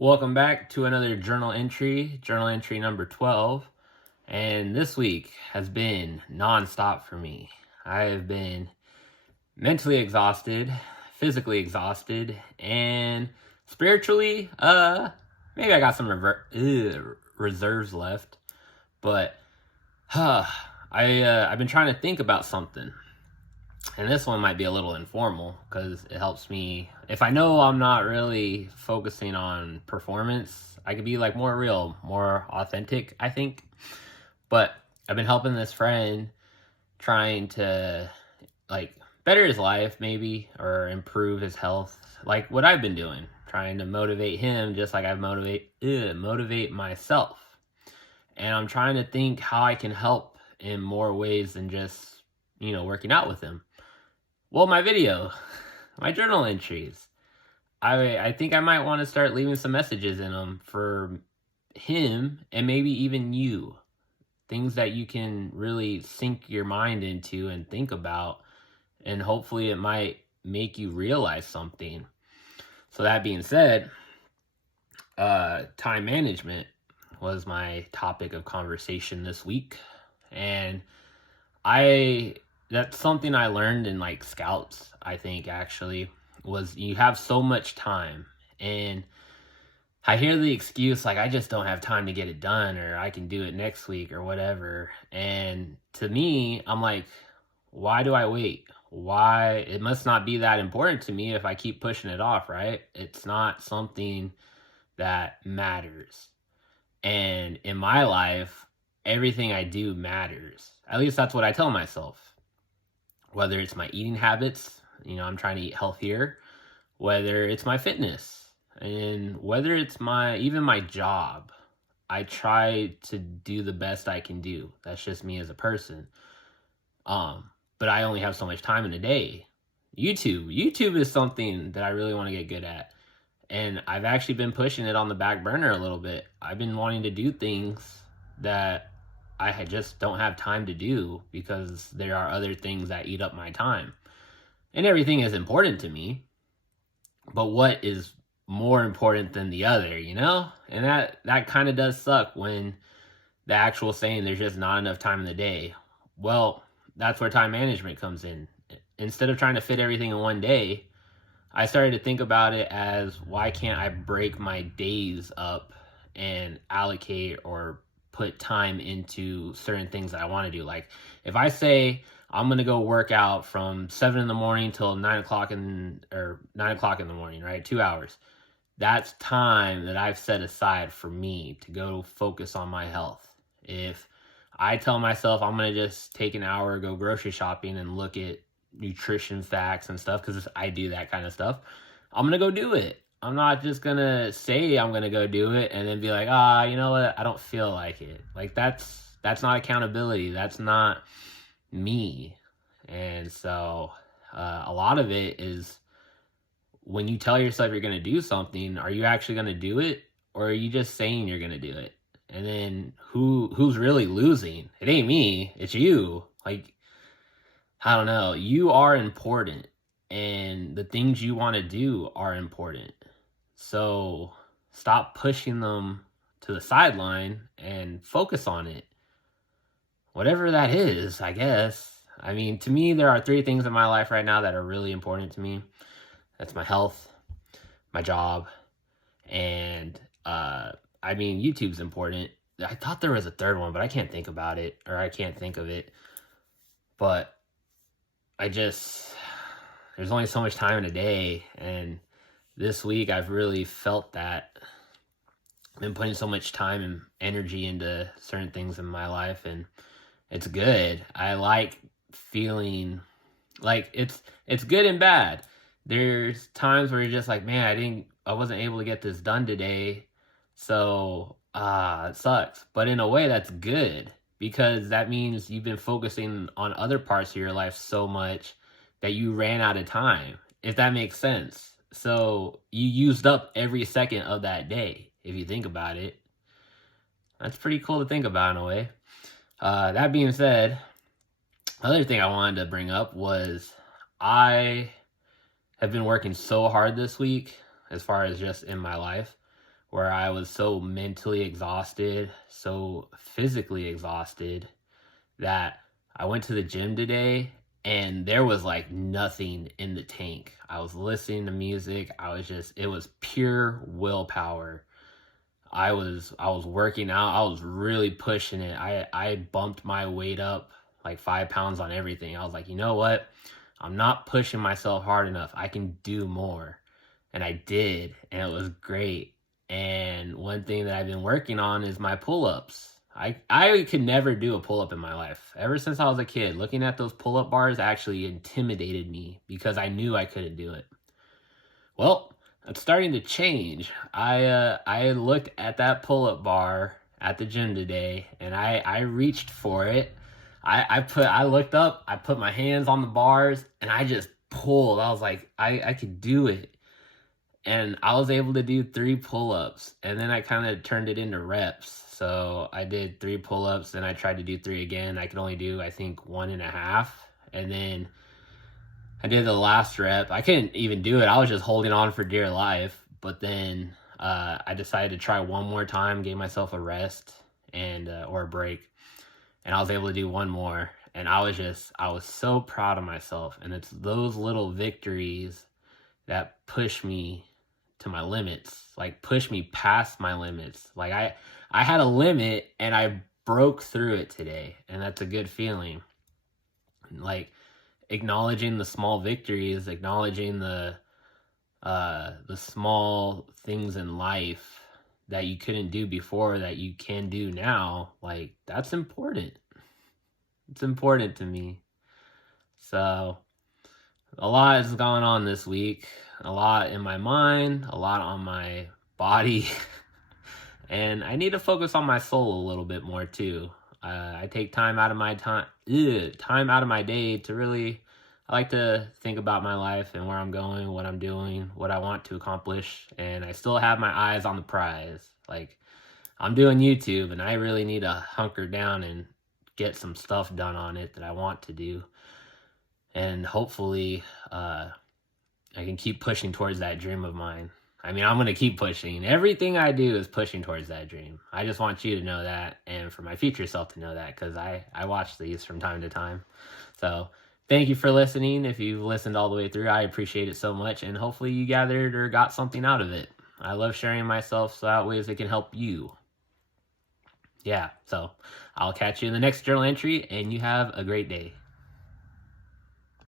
Welcome back to another journal entry number 12. And this week has been nonstop for me. I have been mentally exhausted, physically exhausted, and spiritually, maybe I got some reserves left. But I've been trying to think about something. And this one might be a little informal because it helps me. If I know I'm not really focusing on performance, I could be like more real, more authentic, I think. But I've been helping this friend trying to like better his life maybe or improve his health, like what I've been doing, trying to motivate him just like I motivate myself. And I'm trying to think how I can help in more ways than just, working out with him. Well, my journal entries. I think I might want to start leaving some messages in them for him and maybe even you. Things that you can really sink your mind into and think about, and hopefully it might make you realize something. So that being said, time management was my topic of conversation this week. And that's something I learned in like scouts, I think actually, was you have so much time. And I hear the excuse like I just don't have time to get it done, or I can do it next week or whatever. And to me, I'm like, why do I wait? Why? It must not be that important to me if I keep pushing it off, right? It's not something that matters. And in my life, everything I do matters. At least that's what I tell myself. Whether it's my eating habits, I'm trying to eat healthier, whether it's my fitness, and whether it's even my job. I try to do the best I can do. That's just me as a person. But I only have so much time in a day. YouTube is something that I really want to get good at. And I've actually been pushing it on the back burner a little bit. I've been wanting to do things that I just don't have time to do because there are other things that eat up my time. And everything is important to me. But what is more important than the other, And that kind of does suck when the actual saying there's just not enough time in the day. Well, that's where time management comes in. Instead of trying to fit everything in one day, I started to think about it as, why can't I break my days up and allocate or put time into certain things that I want to do? Like if I say I'm going to go work out from 7 in the morning till 9 o'clock in the morning, right? 2 hours. That's time that I've set aside for me to go focus on my health. If I tell myself I'm going to just take an hour, go grocery shopping and look at nutrition facts and stuff, because I do that kind of stuff, I'm going to go do it. I'm not just going to say I'm going to go do it and then be like, you know what? I don't feel like it. Like that's not accountability. That's not me. And so a lot of it is when you tell yourself you're going to do something, are you actually going to do it, or are you just saying you're going to do it? And then who's really losing? It ain't me, it's you. Like, I don't know. You are important, and the things you want to do are important. So stop pushing them to the sideline and focus on it. Whatever that is, I guess. I mean, to me, there are 3 things in my life right now that are really important to me. That's my health, my job, and YouTube's important. I thought there was a third one, but I can't think about it, or I can't think of it. But there's only so much time in a day, and this week I've really felt that. I've been putting so much time and energy into certain things in my life, and it's good. I like feeling like it's good and bad. There's times where you're just like, man, I wasn't able to get this done today, so it sucks. But in a way, that's good, because that means you've been focusing on other parts of your life so much that you ran out of time, if that makes sense. So you used up every second of that day, if you think about it. That's pretty cool to think about in a way. That being said, another thing I wanted to bring up was I have been working so hard this week, as far as just in my life, where I was so mentally exhausted, so physically exhausted, that I went to the gym today and there was like nothing in the tank. I was listening to music. It was pure willpower. I was working out. I was really pushing it. I bumped my weight up like 5 pounds on everything. I was like, you know what? I'm not pushing myself hard enough. I can do more. And I did, and it was great. And one thing that I've been working on is my pull-ups. I could never do a pull-up in my life. Ever since I was a kid, looking at those pull-up bars actually intimidated me because I knew I couldn't do it. Well, it's starting to change. I looked at that pull-up bar at the gym today, and I reached for it. I looked up, I put my hands on the bars, and I just pulled. I was like, I could do it. And I was able to do 3 pull-ups, and then I kind of turned it into reps. So I did 3 pull-ups, then I tried to do 3 again. I could only do, I think, 1.5. And then I did the last rep. I couldn't even do it. I was just holding on for dear life. But then I decided to try one more time, gave myself a rest and or a break. And I was able to do one more. And I was so proud of myself. And it's those little victories that push me to my limits, like push me past my limits. Like I had a limit and I broke through it today, and that's a good feeling. Like acknowledging the small victories, acknowledging the small things in life that you couldn't do before that you can do now, like that's important. It's important to me. So a lot has gone on this week. A lot in my mind, a lot on my body, and I need to focus on my soul a little bit more too. I take time out of my time out of my day to really. I like to think about my life and where I'm going, what I'm doing, what I want to accomplish, and I still have my eyes on the prize. Like I'm doing YouTube, and I really need to hunker down and get some stuff done on it that I want to do, and hopefully, I can keep pushing towards that dream of mine. I mean, I'm going to keep pushing. Everything I do is pushing towards that dream. I just want you to know that, and for my future self to know that, because I watch these from time to time. So thank you for listening. If you've listened all the way through, I appreciate it so much, and hopefully you gathered or got something out of it. I love sharing myself so that way it can help you. Yeah, so I'll catch you in the next journal entry, and you have a great day.